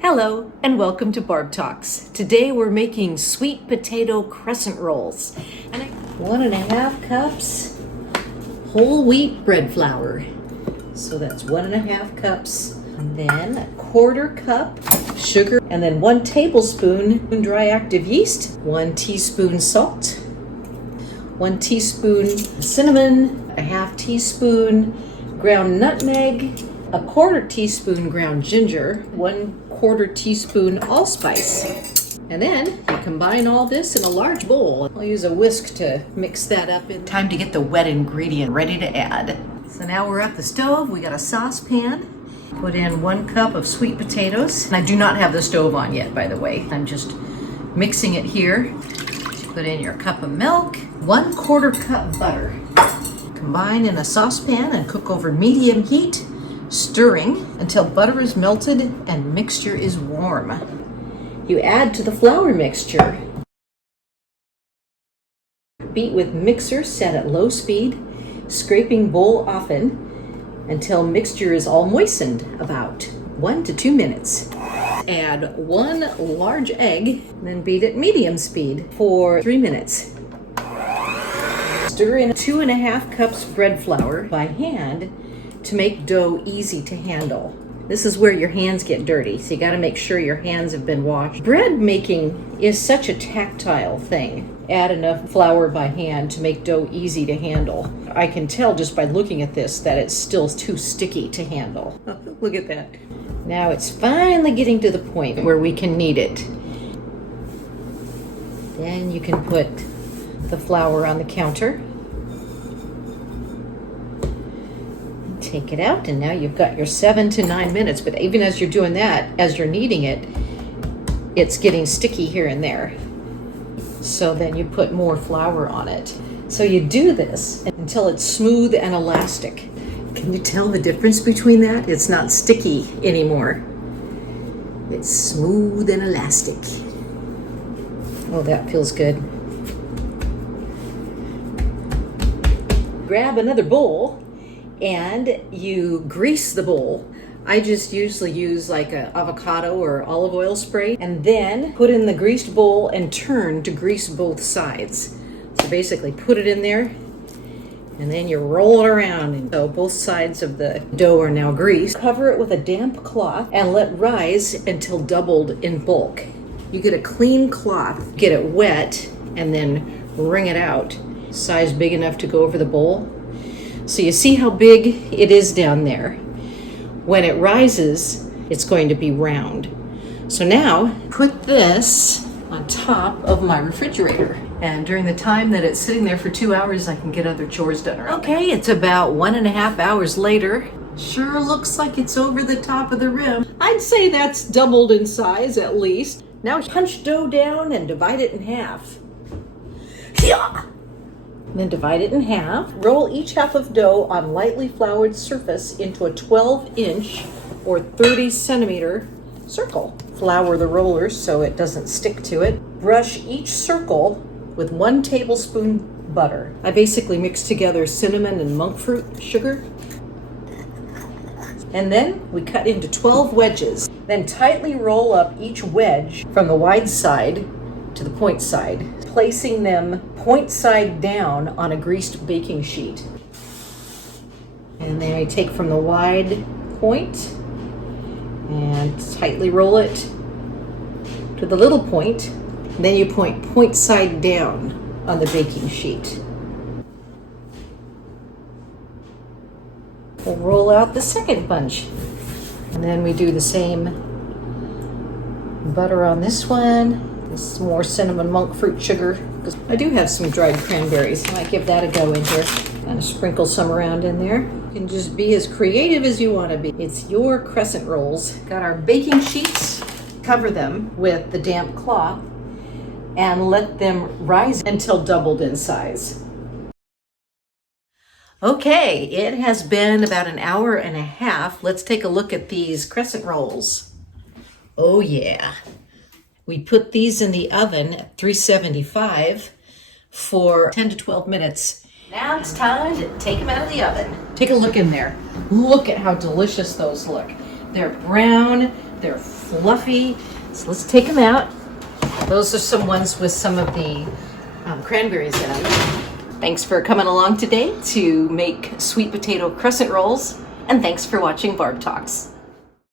Hello and welcome to Barb Talks. Today we're making sweet potato crescent rolls. And 1.5 cups whole wheat bread flour. So that's 1.5 cups. And then 1/4 cup sugar, and then 1 tablespoon dry active yeast, 1 teaspoon salt, 1 teaspoon cinnamon, 1/2 teaspoon ground nutmeg, 1/4 teaspoon ground ginger, 1/4 teaspoon allspice. And then you combine all this in a large bowl. I'll use a whisk to mix that up. Time to get the wet ingredient ready to add. So now we're at the stove. We got a saucepan. Put in 1 cup of sweet potatoes. And I do not have the stove on yet, by the way. I'm just mixing it here. Put in your cup of milk, 1/4 cup butter. Combine in a saucepan and cook over medium heat, stirring until butter is melted and mixture is warm. You add to the flour mixture. Beat with mixer set at low speed, scraping bowl often until mixture is all moistened, about 1 to 2 minutes. Add 1 large egg, then beat at medium speed for 3 minutes. Stir in 2.5 cups bread flour by hand to make dough easy to handle. This is where your hands get dirty, so you got to make sure your hands have been washed. Bread making is such a tactile thing. Add enough flour by hand to make dough easy to handle. I can tell just by looking at this that it's still too sticky to handle. Look at that. Now it's finally getting to the point where we can knead it. Then you can put the flour on the counter. Take it out, and now you've got your 7 to 9 minutes. But even as you're doing that, as you're kneading it, it's getting sticky here and there. So then you put more flour on it. So you do this until it's smooth and elastic. Can you tell the difference between that? It's not sticky anymore. It's smooth and elastic. Oh, that feels good. Grab another bowl and you grease the bowl. I just usually use like an avocado or olive oil spray, and then put in the greased bowl and turn to grease both sides. So basically put it in there and then you roll it around, and so both sides of the dough are now greased. Cover it with a damp cloth and let rise until doubled in bulk. You get a clean cloth, get it wet, and then wring it out. Size big enough to go over the bowl. So you see how big it is down there. When it rises, it's going to be round. So now, put this on top of my refrigerator. And during the time that it's sitting there for 2 hours, I can get other chores done. Okay, it's about 1.5 hours later. Sure looks like it's over the top of the rim. I'd say that's doubled in size at least. Now punch dough down and divide it in half. Yeah. Then divide it in half. Roll each half of dough on lightly floured surface into a 12-inch or 30-centimeter circle. Flour the rollers so it doesn't stick to it. Brush each circle with 1 tablespoon butter. I basically mix together cinnamon and monk fruit sugar. And then we cut into 12 wedges. Then tightly roll up each wedge from the wide side to the point side, placing them point side down on a greased baking sheet. And then I take from the wide point and tightly roll it to the little point. Then you point side down on the baking sheet. We'll roll out the second bunch. And then we do the same butter on this one. Some more cinnamon monk fruit sugar. I do have some dried cranberries. I might give that a go in here. Kind of sprinkle some around in there. You can just be as creative as you want to be. It's your crescent rolls. Got our baking sheets. Cover them with the damp cloth and let them rise until doubled in size. Okay, it has been about 1.5 hours. Let's take a look at these crescent rolls. Oh yeah. We put these in the oven at 375 for 10 to 12 minutes. Now it's time to take them out of the oven. Take a look in there. Look at how delicious those look. They're brown, they're fluffy. So let's take them out. Those are some ones with some of the cranberries in them. Thanks for coming along today to make sweet potato crescent rolls, and thanks for watching Barb Talks.